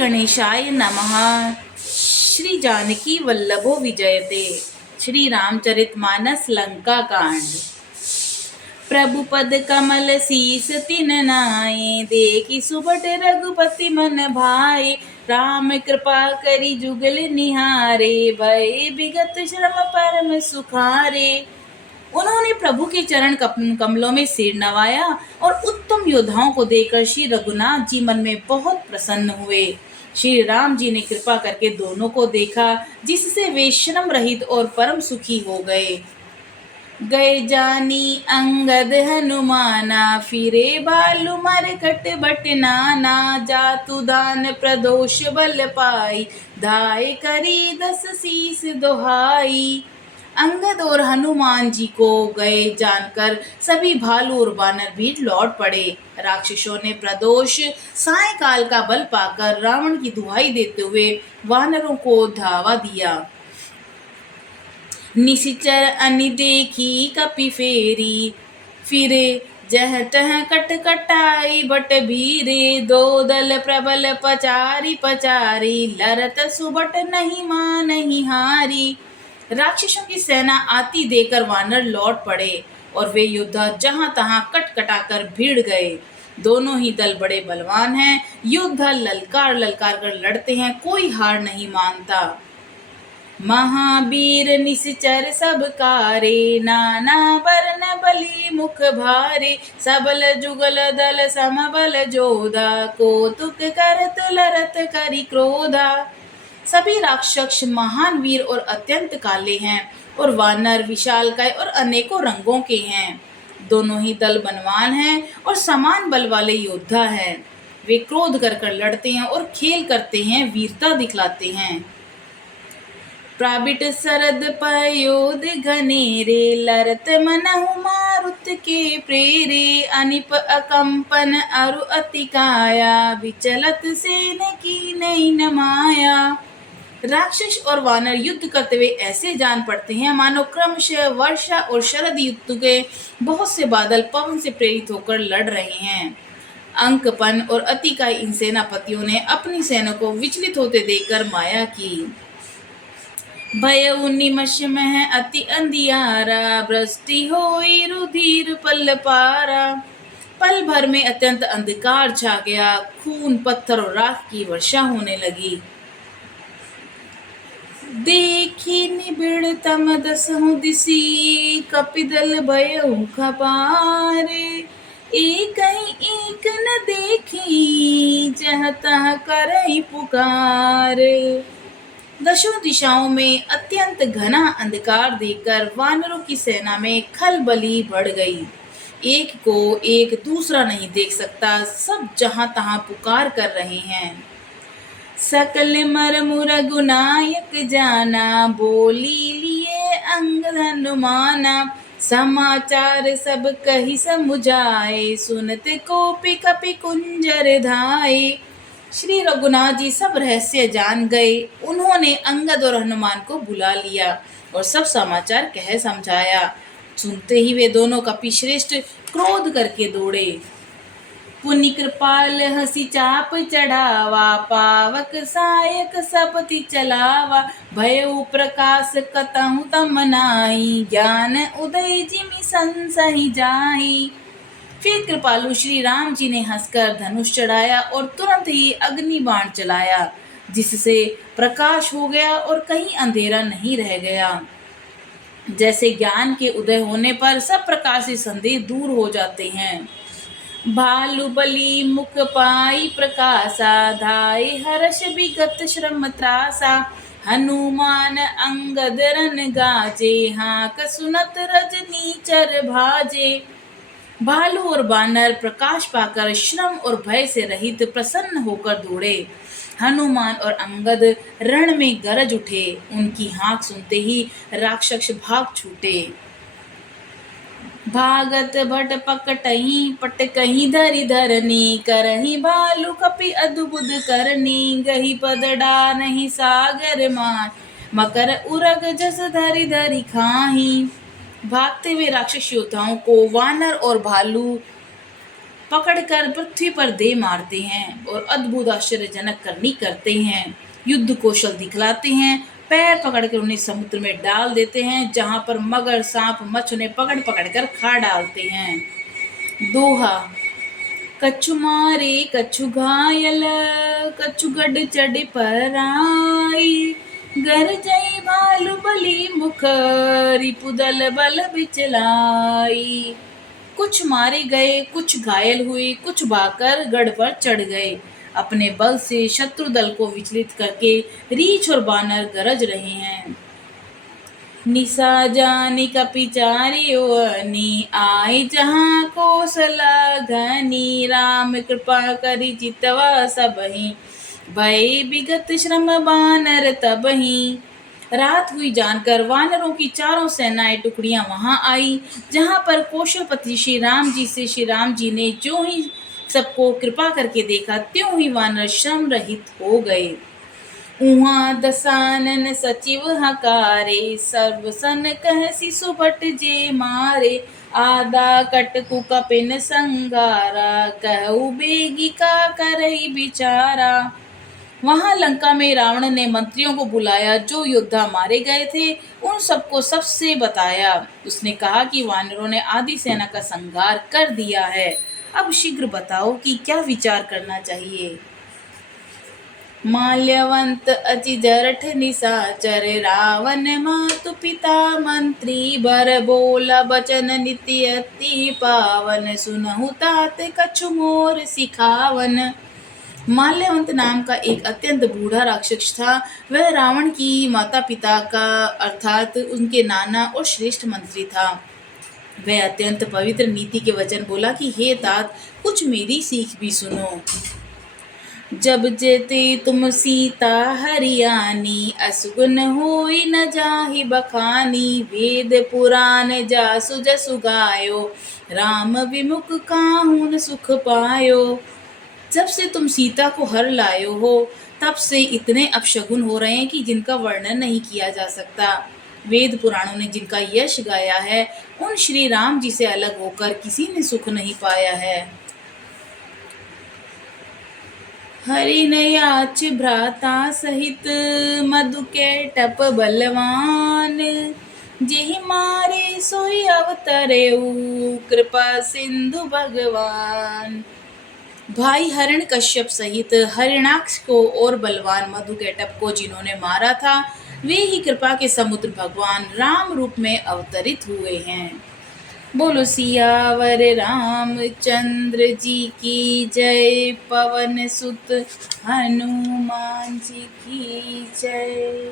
गणेशाय नमः। श्री जानकी वल्लभो विजयते। श्री रामचरितमानस लंका कांड। प्रभु पद कमल शीस तिन नाये, देखी सुबट रघुपति मन भाए। राम कृपा करी जुगल निहारे, भय विगत श्रम परम सुखारे। उन्होंने प्रभु के चरण कमलों में सिर नवाया और उत्तम योद्धाओं को देखकर श्री रघुनाथ जी मन में बहुत प्रसन्न हुए। श्री राम जी ने कृपा करके दोनों को देखा, जिससे वे श्रम रहित और परम सुखी हो गए। गए जानी अंगद हनुमाना, फिरे बालु मरकट बट नाना। जातु दान प्रदोष बल पाई, धाय करी 10 शीस दोहाई। अंगद और हनुमान जी को गए जानकर सभी भालू और वानर भी लौट पड़े। राक्षसों ने प्रदोष सायंकाल का बल पाकर रावण की दुहाई देते हुए वानरों को धावा दिया। निशिचर अनि देखी कपि फेरी, फिरे जह तह कट कटाई बट भीरे। दो दल प्रबल पचारी पचारी, लरत सुबट नहीं मानहि हारी। राक्षसों की सेना आती देकर वानर लौट पड़े और वे योद्धा जहां तहां कट कटाकर भीड़ गए। दोनों ही दल बड़े बलवान हैं। योद्धा ललकार ललकार कर लड़ते हैं, कोई हार नहीं मानता। महावीर निश्चर सब कारे, नाना वर्ण बलि मुख भारे। सबल जुगल दल समबल जोधा, कौतुक करत लरत करि क्रोधा। सभी राक्षस महान वीर और अत्यंत काले हैं और वानर विशालकाय और अनेकों रंगों के हैं। दोनों ही दल बलवान हैं और समान बल वाले योद्धा हैं। वे क्रोध कर कर लड़ते हैं और खेल करते हैं, वीरता दिखलाते हैं। प्राबिट सरद पयोध घनेरे, लरत मनहु मारुत के प्रेरे। अनिप अकंपन अरु अति काया, विचलत सेन की नहीं न माया। राक्षस और वानर युद्ध करते हुए ऐसे जान पड़ते हैं मानो क्रमशः वर्षा और शरद ऋतु के बहुत से बादल पवन से प्रेरित होकर लड़ रहे हैं। अंकपन और अतिकाय इन सेनापतियों ने अपनी सेना को विचलित होते देखकर माया की। भयउ निमष मह अति अंधियारा, वृष्टि होई रुधिर पल पारा। पल भर में अत्यंत अंधकार छा गया, खून पत्थर और राख की वर्षा होने लगी। देखी निबिड़ तम दसहु दिसी, कपिदल भयउ खपारे। एक न देखी, जह तह करई पुकार। दशों दिशाओं में अत्यंत घना अंधकार देखकर वानरों की सेना में खलबली बढ़ गई। एक को एक दूसरा नहीं देख सकता, सब जहां तहां पुकार कर रहे हैं। सकल मर मुरगु नायक जाना, बोली लिए अंगद हनुमाना। समाचार सब कही समुझाए, सुनते कोपि कपि कुंजर धाये। श्री रघुनाथ जी सब रहस्य जान गए। उन्होंने अंगद और हनुमान को बुला लिया और सब समाचार कह समझाया। सुनते ही वे दोनों कपि श्रेष्ठ क्रोध करके दौड़े। पुनि कृपाल हसी चाप चढ़ावा, पावक सायक सपति चलावा। भयउ प्रकाश कतहु तम नाई, ज्ञान उदय जिमि संसहि जाई। फिर कृपालु श्री राम जी ने हंसकर धनुष चढ़ाया और तुरंत ही अग्नि बाण चलाया, जिससे प्रकाश हो गया और कहीं अंधेरा नहीं रह गया। जैसे ज्ञान के उदय होने पर सब प्रकार से संदेह दूर हो जाते हैं। भालु बलि मुख पाई प्रकाशा, धाय हर्ष विगत श्रम त्रासा। हनुमान अंगद रन गाजे, हाक सुनत रजनी चर भाजे। भालू और बानर प्रकाश पाकर श्रम और भय से रहित प्रसन्न होकर दौड़े। हनुमान और अंगद रण में गरज उठे। उनकी हाँक सुनते ही राक्षस भाग छूटे। भागत भट पकटही पटकही धरि धरनी, करही भालू कपि अद्भुत करनी। गही पदडा नहीं सागर मान, मकर उरग जस धरि धरि खाही। भागते हुए राक्षस योद्धाओं को वानर और भालू पकड़कर पृथ्वी पर दे मारते हैं और अद्भुत आश्चर्यजनक करनी करते हैं। युद्ध कौशल दिखलाते हैं, पैर पकड़कर उन्हें समुद्र में डाल देते हैं, जहां पर मगर सांप मछ उन्हें पकड़ पकड़ कर खा डालते हैं। दोहा। कछु मारे कछु घायल, कछु गढ़ चढ़ पर आई, घर जई भालू बली मुख, रिपुदल बल बिचलाई। कुछ मारे गए, कुछ घायल हुए, कुछ भागकर गढ़ पर चढ़ गए। अपने बल से शत्रु दल को विचलित करके रीछ और बानर गरज रहे हैं। निशा जानी कपिचारी ओनी, आए जहाँ कौशला घनी, राम कृपा करी चितवा सबही, भय विगत श्रम बानर तबही। रात हुई जानकर वानरों की चारों सेनाएं टुकड़ियां वहां आई, जहां पर कौशलपति श्री राम जी से श्री राम जी ने जो ही सबको कृपा करके देखा, त्यों ही वानर श्रम रहित हो गए। उहाँ दसानन सचिव हकारे, सर्व सन कहसी सुबट जे मारे, आदा कटकु कपिन संगारा, कहु बेगी का करई बिचारा। वहां लंका में रावण ने मंत्रियों को बुलाया, जो योद्धा मारे गए थे उन सबको सबसे बताया। उसने कहा कि वानरों ने आधी सेना का संहार कर दिया है। अब शीघ्र बताओ कि क्या विचार करना चाहिए। माल्यवंत अचि जरठ निशाचर, रावण मातु पिता मंत्री, बर बोला बचन नीति अति पावन, सुनहु तात कछु मोर सिखावन। माल्यवंत नाम का एक अत्यंत बूढ़ा राक्षस था। वह रावण की माता पिता का अर्थात उनके नाना और श्रेष्ठ मंत्री था। वह अत्यंत पवित्र नीति के वचन बोला कि हे तात, कुछ मेरी सीख भी सुनो। जब जेते तुम सीता हरियाणी, असुगुन होई न जाहि बखानी, वेद पुराण जासु जसु गायो, राम विमुख काहुन सुख पायो। जब से तुम सीता को हर लाए हो, तब से इतने अपशगुन हो रहे हैं कि जिनका वर्णन नहीं किया जा सकता। वेद पुराणों ने जिनका यश गाया है, उन श्री राम जी से अलग होकर किसी ने सुख नहीं पाया है। हरि ने याच भ्राता सहित, मधु के टप बलवान, जेहि मारे सोई अवतरेऊ, कृपा सिंधु भगवान। भाई हरिण कश्यप सहित हरिणाक्ष को और बलवान मधुकैटभ को जिन्होंने मारा था, वे ही कृपा के समुद्र भगवान राम रूप में अवतरित हुए हैं। बोलो सियावर रामचंद्र जी की जय, पवन सुत हनुमान जी की जय।